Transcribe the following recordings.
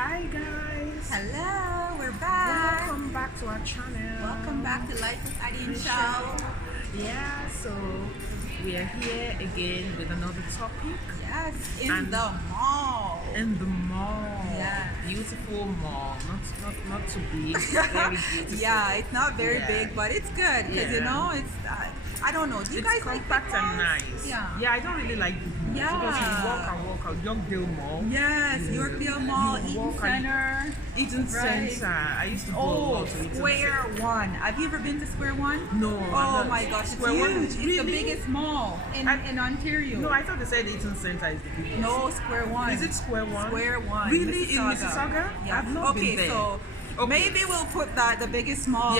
Hi guys. Hello, we're back. Welcome back to our channel. Welcome back to Life with Ade Shell. Shell. Yeah, so we are here again with another topic. Yes, in And the mall. In the mall. Yes. Beautiful mall. Not too big. Very beautiful. Yeah, it's not very Yeah. big, but it's good because it's. I don't know. Do you It's guys like big compact and malls? nice. Yeah. I don't really like big malls because you walk Yeah. and walk out. Yorkdale Mall. Yes, Yeah. Yorkdale Mall, You Eaton walk and- Center. Eaton Right. Center. I used to go a Oh, lot to Eaton Square Center. One. Have you ever been to Square One? No. Oh my gosh, it's Square One huge. is It's the really- biggest mall in Ontario. No, I thought they said Eaton Center is the biggest. No, Square One. Is it Square One? Square One. Really? In Mississauga? Yeah. I've not okay, been there. so maybe we'll put the biggest mall.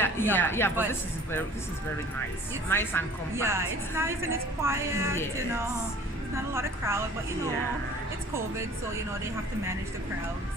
But this is very nice. It's- Nice and compact. Yeah, it's nice and it's quiet. Yes. It's not a lot of crowd, but Yeah. it's COVID, so they have to manage the crowds,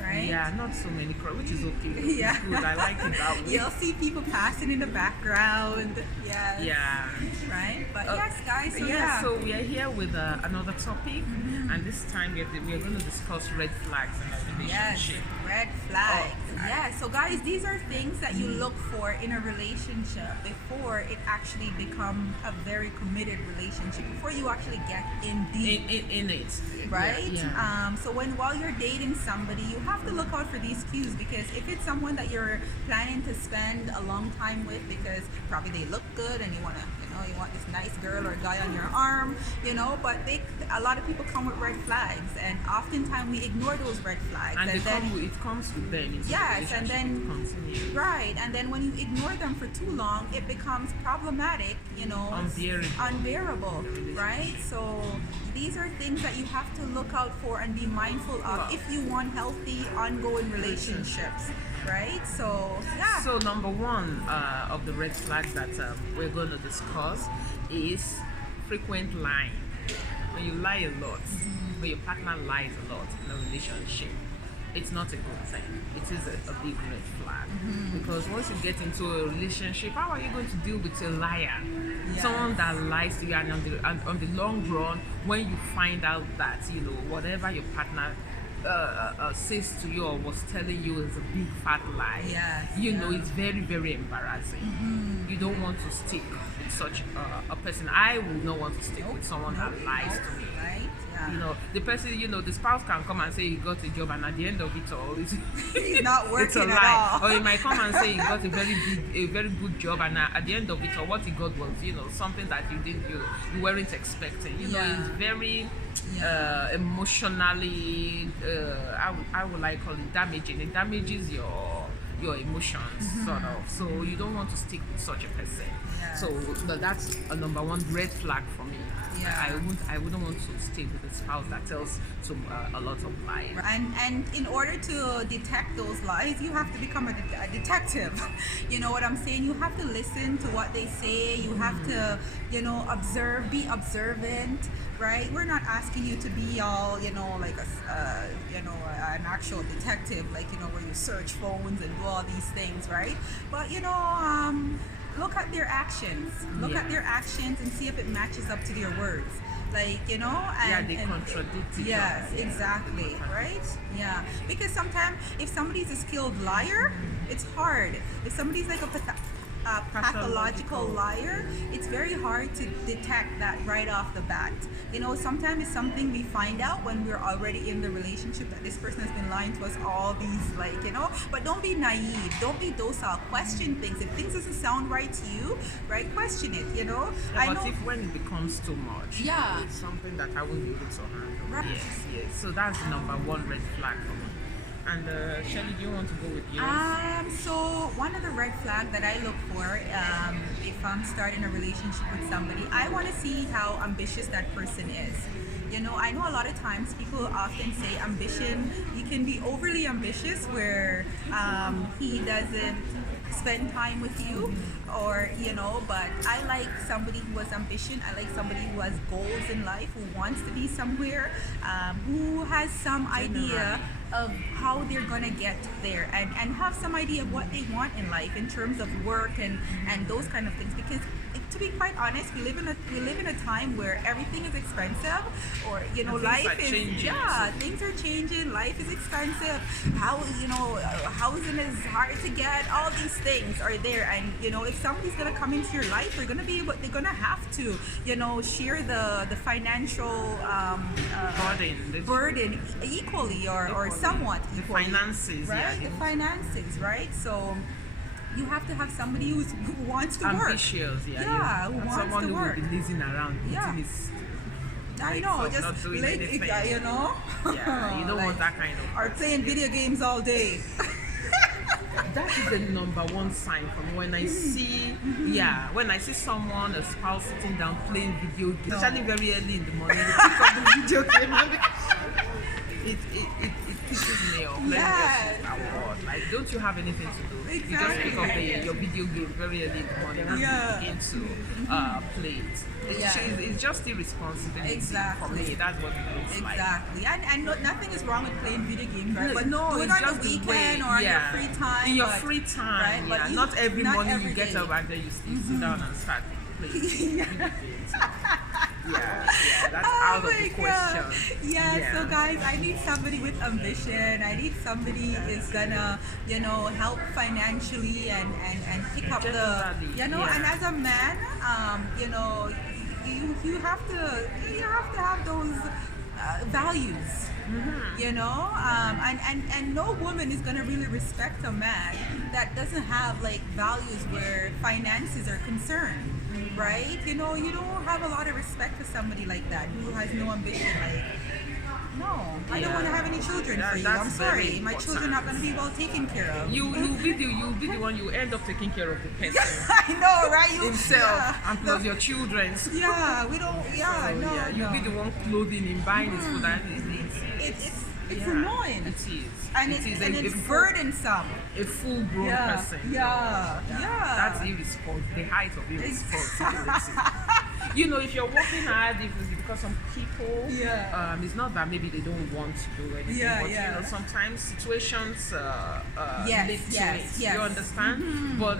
right? Yeah, not so many crowd, which is okay. Yeah. It's good. I like it that way. You'll see people passing in the background. Yes. Yeah. Right? But Uh, yes, guys, So we are here with another topic, and this time we are going to discuss red flags in a Yes, relationship. red flags. Oh, Yeah, so guys, these are things that you look for in a relationship before it actually become a very committed relationship, before you actually get in deep. In it. Right? Yeah. So while you're dating somebody, you have to look out for these cues, because if it's someone that you're planning to spend a long time with, because probably they look good and you want this nice girl or guy on your arm, but a lot of people come with red flags, and oftentimes we ignore those red flags, And then it comes with them. It's yes, and then continue. right, and then when you ignore them for too long, it becomes problematic, unbearable, right? So these are things that you have to look out for and be mindful of if you want healthy, ongoing relationships, right? So yeah. So number one of the red flags that we're going to discuss is frequent lying. When you lie a lot, when your partner lies a lot in a relationship, it's not a good thing. It is a big red flag, because once you get into a relationship, how are you going to deal with a liar? Yes. Someone that lies to you, and on the long run, when you find out that whatever your partner says to you or was telling you is a big fat lie. Yes, It's very, very embarrassing. You don't want to stick with such a person. I would not want to stick with someone that lies to me. Right? Yeah. The person, the spouse can come and say he got a job, and at the end of it all, He's not it's a working at lie. all. Or he might come and say he got a very good job, and at the end of it all, what he got was, something that you weren't expecting. It's very emotionally, I would like call it damaging. It damages your emotions, sort of. So you don't want to stick with such a person. Yes. So that's a number one red flag for me. Yeah. I wouldn't want to stay with a spouse that tells a lot of lies. And in order to detect those lies, you have to become a detective. You know what I'm saying? You have to listen to what they say. You have to, observe, be observant, right? We're not asking you to be all, like an actual detective, like, where you search phones and do all these things, right? But, look at their actions. Look at their actions and see if it matches up to their words. Like, and they contradict each yes, other. exactly, right? Yeah, because sometimes if somebody's a skilled liar, it's hard. If somebody's like a pathological liar, it's very hard to detect that right off the bat. Sometimes it's something we find out when we're already in the relationship, that this person has been lying to us all these, but don't be naive, don't be docile, question things. If things doesn't sound right to you, right, question it, But if when it becomes too much, Yeah. it's something that I won't be able to handle. Right. Yes. So that's the number one red flag for me. And Shelly, do you want to go with yours? So one of the red flags that I look for, if I'm starting a relationship with somebody, I want to see how ambitious that person is. I know a lot of times people often say ambition, you can be overly ambitious where he doesn't spend time with you, or but I like somebody who has ambition. I like somebody who has goals in life, who wants to be somewhere, who has some idea of how they're gonna get there, and have some idea of what they want in life in terms of work and those kind of things, because to be quite honest, we live in a time where everything is expensive, or And things life are is changing, things are changing. Life is expensive. Housing is hard to get. All these things are there, and if somebody's gonna come into your life, they're gonna have to share the financial burden equally, or somewhat the equally, finances, right? yeah, The finances, right? So you have to have somebody who wants to work. ambitious, yeah, Yeah, who and wants someone to who work. will be lazing around, Yeah. eating his I legs know, off, just not doing like anything. Yeah, you don't Like, want that kind of or person. playing video games all day. That is the number one sign for me when I see, when I see someone, a spouse sitting down playing video games, especially very early in the morning, they pick up the video game. It pisses me off. Let me just use that word. Like, don't you have anything to do? You just pick up your video game very early in the morning and begin to play it. It's just irresponsibility for me. That's what it looks like. Exactly. And nothing is wrong with playing video games, right? But No, do it it's on just the the weekend way, or on your free time. In your but- free time, right? But yeah. Not every morning every you get day. up and then you sit down and start playing video games. That's out of the question. Yeah, so guys, I need somebody with ambition. I need somebody who's gonna, help financially and pick up the, Definitely, and as a man, you have to have those values. And no woman is gonna really respect a man that doesn't have like values where finances are concerned, right? You don't have a lot of respect for somebody like that who has no ambition. Like, no, I don't want to have any children for you. I'm That's sorry, very my children are gonna be well taken care of. You'll be the one you end up taking care of the person I know, right? himself and plus your children. Yeah, we don't. Yeah, So, no, you'll be the one clothing him, buying his food, and It's annoying. It is. And it's burdensome. A full-grown person. Yeah. That's the height of irresponsibility. If you're working hard, because some people, it's not that maybe they don't want to do anything, but sometimes situations lead to it. You understand? But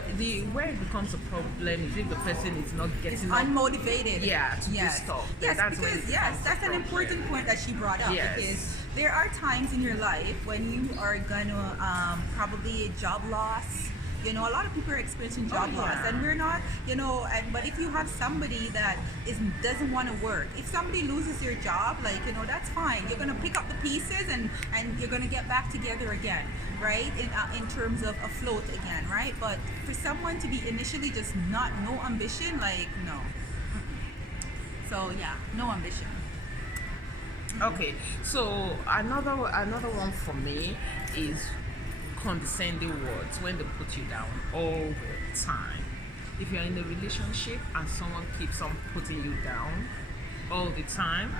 where it becomes a problem is if the person is not getting unmotivated. to do stuff. Yes, That's because that's an important point that she brought up. Yes. Because there are times in your life when you are gonna probably a job loss. A lot of people are experiencing job loss, and we're not, but if you have somebody that doesn't want to work, if somebody loses your job, that's fine. You're gonna pick up the pieces and you're gonna get back together again, right? In terms of afloat again, right? But for someone to be initially just no ambition, no. So no ambition. Okay, so another one for me is condescending words, when they put you down all the time. If you're in a relationship and someone keeps on putting you down all the time,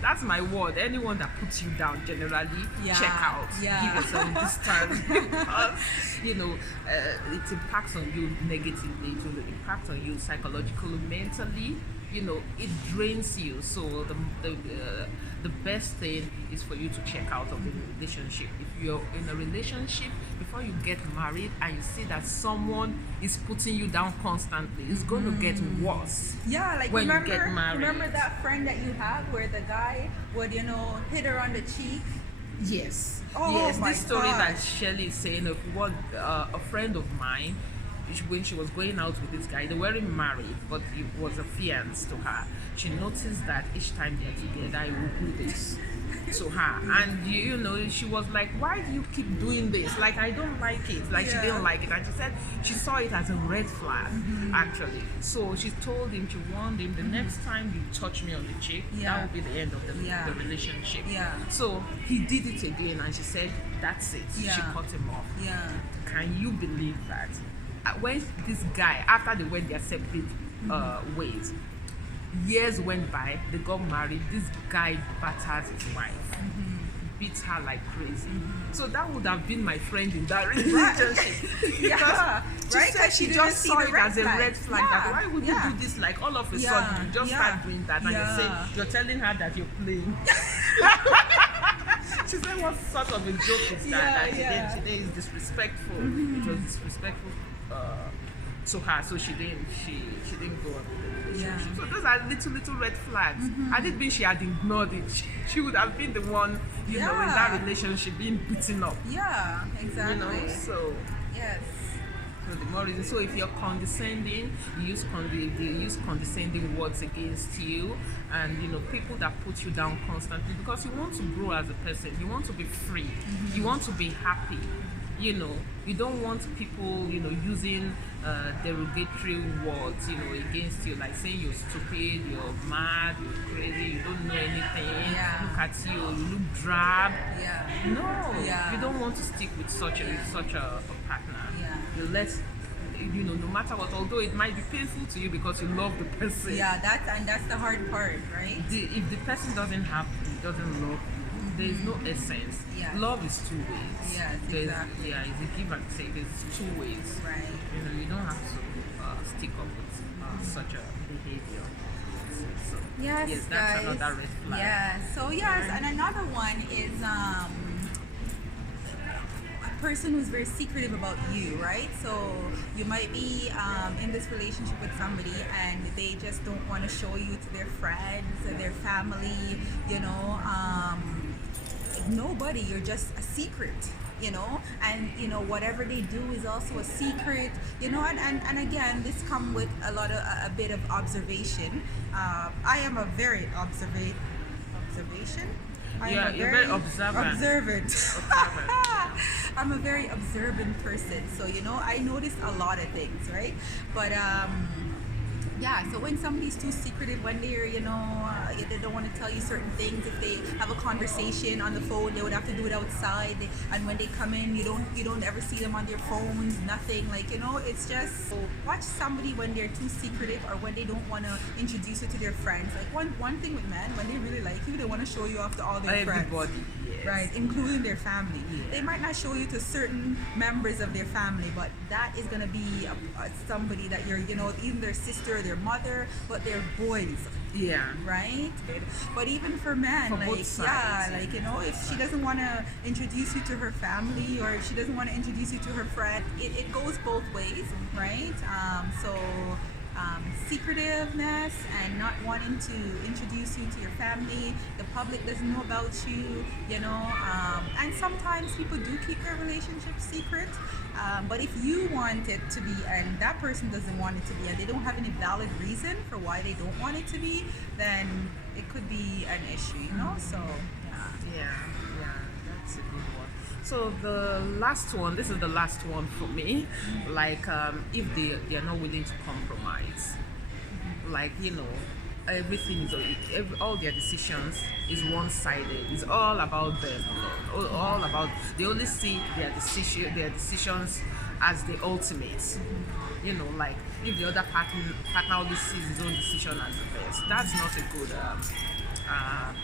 that's my word. Anyone that puts you down, generally check out. Give yourself distance because it impacts on you negatively. It will impact on you psychologically, mentally. It drains you. So the best thing is for you to check out of the relationship. If you're in a relationship, before you get married and you see that someone is putting you down constantly, it's going to get worse. Yeah, like when remember, you get married. Remember that friend that you have where the guy would, hit her on the cheek? Yes. Oh, yes, my this story gosh. that Shelley is saying of what a friend of mine, when she was going out with this guy, they weren't married, but it was a fiance to her. She noticed that each time they're together, he would do this to her, and she was like, "Why do you keep doing this? Like, I don't like it." Like, she didn't like it, and she said she saw it as a red flag, actually. So she told him, she warned him, the next time you touch me on the cheek, that will be the end of the relationship. So he did it again, and she said, "That's it." She cut him off. Can you believe that? When this guy, after they went their separate ways, years went by, they got married, this guy batters his wife, beats her like crazy. So that would have been my friend in that relationship. Because she just saw it as a red flag. That why would you do this? Like, all of a sudden you just start doing that, and you're telling her that you're playing. She said, what sort of a joke is that? Today is disrespectful. It was disrespectful to her, so she didn't go on with the relationship. Yeah. So those are little red flags. Had it been she had ignored it, she would have been the one, in that Yeah. relationship being beaten up. Yeah, exactly. So Yes. the more reason. So if you're condescending, they use condescending words against you, and people that put you down constantly, because you want to grow as a person, you want to be free, you want to be happy. You don't want people, using derogatory words, against you, like saying you're stupid, you're mad, you're crazy, you don't know anything. Yeah. Look at you, you look drab. Yeah. No, Yeah. you don't want to stick with such a partner. Yeah. You let no matter what, although it might be painful to you because you love the person. Yeah, that's the hard part, right? If the person doesn't love you, there is no essence. Yes. Love is two ways. Yes, exactly. Yeah, it's a give and take. It's two ways. Right. You don't have to stick up with such a behavior. So, Yes, that's guys. another red flag. Yeah. So yes, and another one is a person who's very secretive about you, right? So you might be in this relationship with somebody and they just don't want to show you to their friends or their family, nobody, you're just a secret, and whatever they do is also a secret, and again, this come with a bit of observation. I am a very observation. Yeah, you're very observant. Observant. I'm a very observant person, so I notice a lot of things, right? But yeah, so when somebody's too secretive, when they're they don't want to tell you certain things, if they have a conversation on the phone, they would have to do it outside, and when they come in, you don't ever see them on their phones, nothing, it's just, so watch somebody when they're too secretive, or when they don't want to introduce you to their friends. Like one thing with men, when they really like you, they want to show you off to all their friends. Everybody, yes. Right, including their family. Yeah. They might not show you to certain members of their family, but that is going to be somebody that you're, even their sister or their mother, but they're boys. Yeah. Right? But even for men, For both sides. if she doesn't want to introduce you to her family, or if she doesn't want to introduce you to her friend, it goes both ways, right? Secretiveness and not wanting to introduce you to your family, the public doesn't know about you, and sometimes people do keep their relationship secret, but if you want it to be and that person doesn't want it to be, and they don't have any valid reason for why they don't want it to be, then it could be an issue, so Yeah, that's a good one. So the last one, this is the last one for me. Like, if they are not willing to compromise, like everything is all their decisions is one-sided. It's all about them. All about, they only see their decisions as the ultimate. Like if the other partner only sees his own decision as the best, that's not a good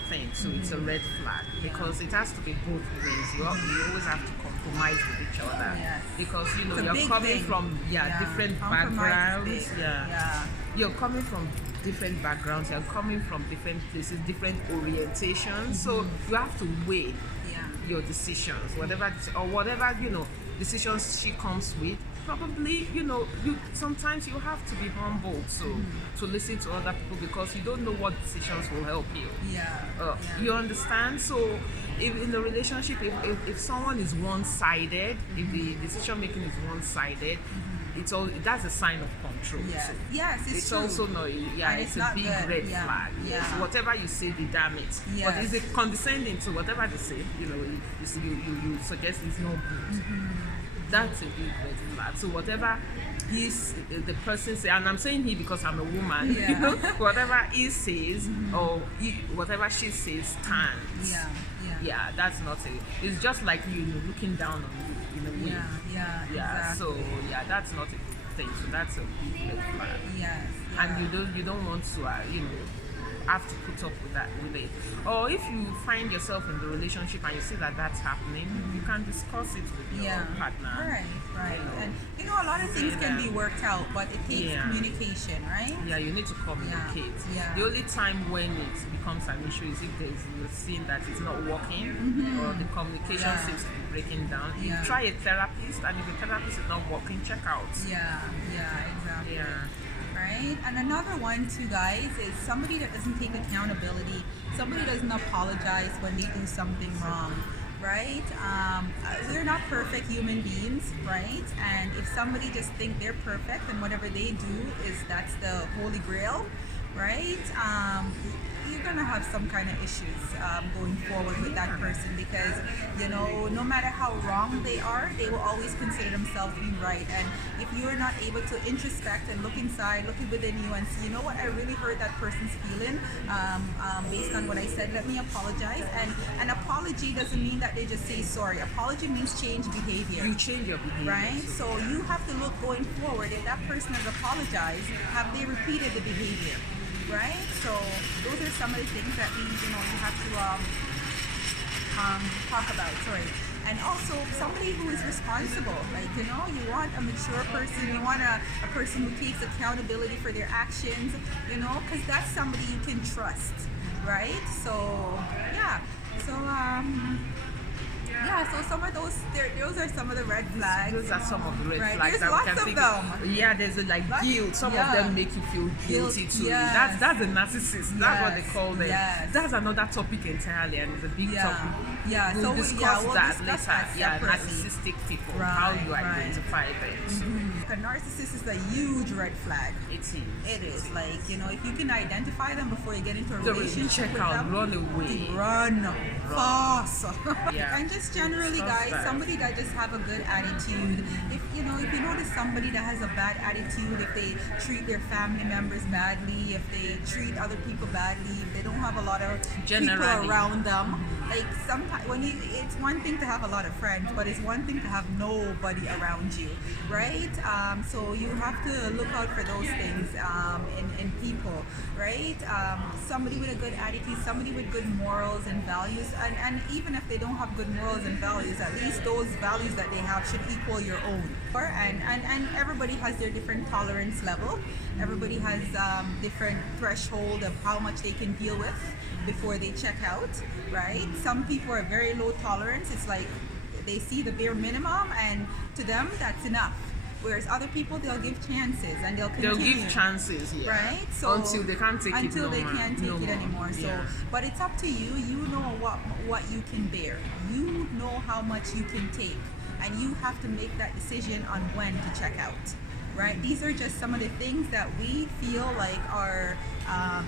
thing. So it's a red flag, because it has to be both ways. You always have to compromise with each other, Yes. because It's a you're big coming thing. from different Compromise backgrounds. is big. Yeah. You're coming from different backgrounds. You're coming from different places, different orientations. So you have to weigh yeah. your decisions, whatever decisions she comes with. Probably, you sometimes you have to be humble to listen to other people, because you don't know what decisions will help you. Yeah. You understand? So if in the relationship, if someone is one-sided, if the decision making is one-sided, that's a sign of control. Yes. So Yes, it's true. also no, And it's it's a not big good. red Yeah. flag. Yeah. So whatever you say, they damn it. But Yes. is it condescending to whatever they say? You suggest it's not good. That's a big red flag. So whatever the person says, and I'm saying he because I'm a woman, Yeah. whatever he says or whatever she says stands. Yeah. Yeah, that's not it. It's just like looking down on you in a way. Yeah. Yeah. Exactly. So that's not a good thing. So that's a big red flag. Yes. And you don't want to have to put up with that with it. Or if you find yourself in the relationship and you see that that's happening, you can discuss it with your partner. Right. You know, And a lot of things can be worked out, but it takes communication, right? Yeah, you need to communicate. Yeah. The only time when it becomes an issue is if you're seeing that it's not working or the communication seems to be breaking down. You try a therapist, and if the therapist is not working, check out. Yeah, exactly. Yeah. Right? And another one too, guys, is somebody that doesn't take accountability. Somebody doesn't apologize when they do something wrong. Right? We're not perfect human beings, right? And if somebody just think they're perfect and whatever they do that's the holy grail, right? You're gonna have some kind of issues going forward with that person, because no matter how wrong they are, they will always consider themselves being right. And if you're not able to introspect and look inside, look within you and see, I really hurt that person's feeling based on what I said, let me apologize. And an apology doesn't mean that they just say sorry. Apology means change behavior. You change your behavior, right? So you have to look going forward, if that person has apologized, have they repeated the behavior? Right? So those are some of the things that you have to talk about. Sorry. And also somebody who is responsible. Like, you want a mature person, you want a person who takes accountability for their actions, because that's somebody you can trust. Right? So yeah. So so some of those are some of the red flags. Those are some of the red flags. There's that lots we can of think them. Yeah, there's guilt. Some of them make you feel guilty too. Yes. That's a narcissist. That's what they call them. Yes. That's another topic entirely, and it's a big topic. Yeah, We'll discuss that later. That narcissistic people, how you identify them. A narcissist is a huge red flag. It is. It is. Like, if you can identify them before you get into a relationship check with out, them, run away. Run fast. Yeah. And just generally, guys, somebody that just have a good attitude. If you notice somebody that has a bad attitude, if they treat their family members badly, if they treat other people badly, if they don't have a lot of people around them, like sometimes it's one thing to have a lot of friends, but it's one thing to have nobody around you, right? So you have to look out for those things in people, right? Somebody with a good attitude, somebody with good morals and values, and even if they don't have good morals and values, at least those values that they have should equal your own. And everybody has their different tolerance level. Everybody has different threshold of how much they can deal with before they check out, right? Some people are very low tolerance. It's like they see the bare minimum, and to them that's enough. Whereas other people, they'll give chances and they'll continue. They'll give chances, right? So until they can't take it anymore. So, but it's up to you. You know what you can bear. You know how much you can take, and you have to make that decision on when to check out. Right? These are just some of the things that we feel like are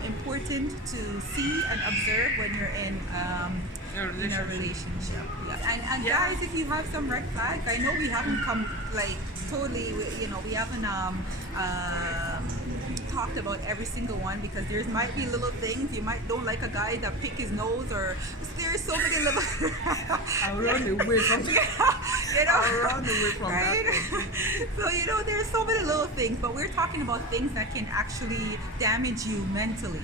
important to see and observe when you're in a relationship. Yeah. And guys, if you have some red flags, I know we haven't come like totally, we haven't talked about every single one, because there might be little things. You might don't like a guy that pick his nose, or there's so many little I'll run away from I'll run away from right? that. So there's so many little things, but we're talking about things that can actually damage you mentally,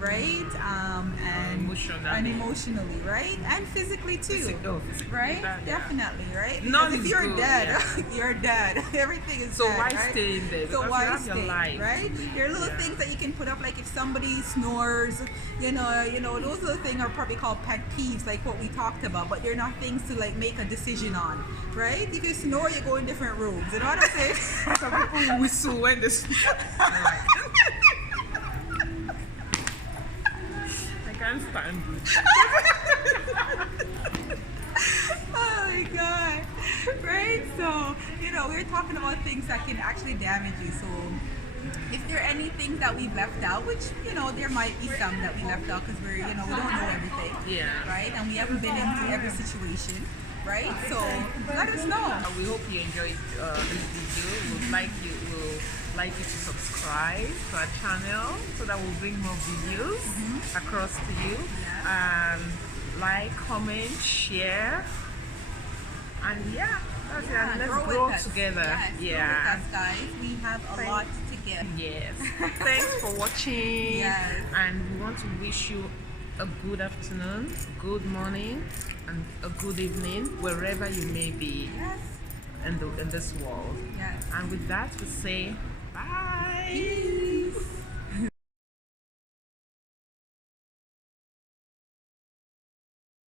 right? And emotionally, right? And physically too, physically, right? That, Definitely, right? None because if you're dead, you're dead. Everything is so dead, why right? stay in there? So because why you have stay, your life, right? There are little things that you can put up, like if somebody snores, those little things are probably called pet peeves, like what we talked about, but they're not things to like make a decision on, right? If you snore, you go in different rooms. You know what I'm saying? Some people whistle when they snore. Can't stand it. Oh my god. Right? So, we're talking about things that can actually damage you. So if there are any things that we've left out, which, there might be some that we left out because we don't know everything. Yeah. Right? And we haven't been into every situation. Right? So let us know. We hope you enjoyed this video. We'd like you to subscribe to our channel so that we'll bring more videos across to you. Like, comment, share, and that's it. And let's grow together. Yes, grow with us, guys. We have a lot to Yeah. Yes. Thanks for watching. Yes. And we want to wish you a good afternoon, good morning, and a good evening, wherever you may be Yes. in this world. Yes. And with that, we say bye. Peace.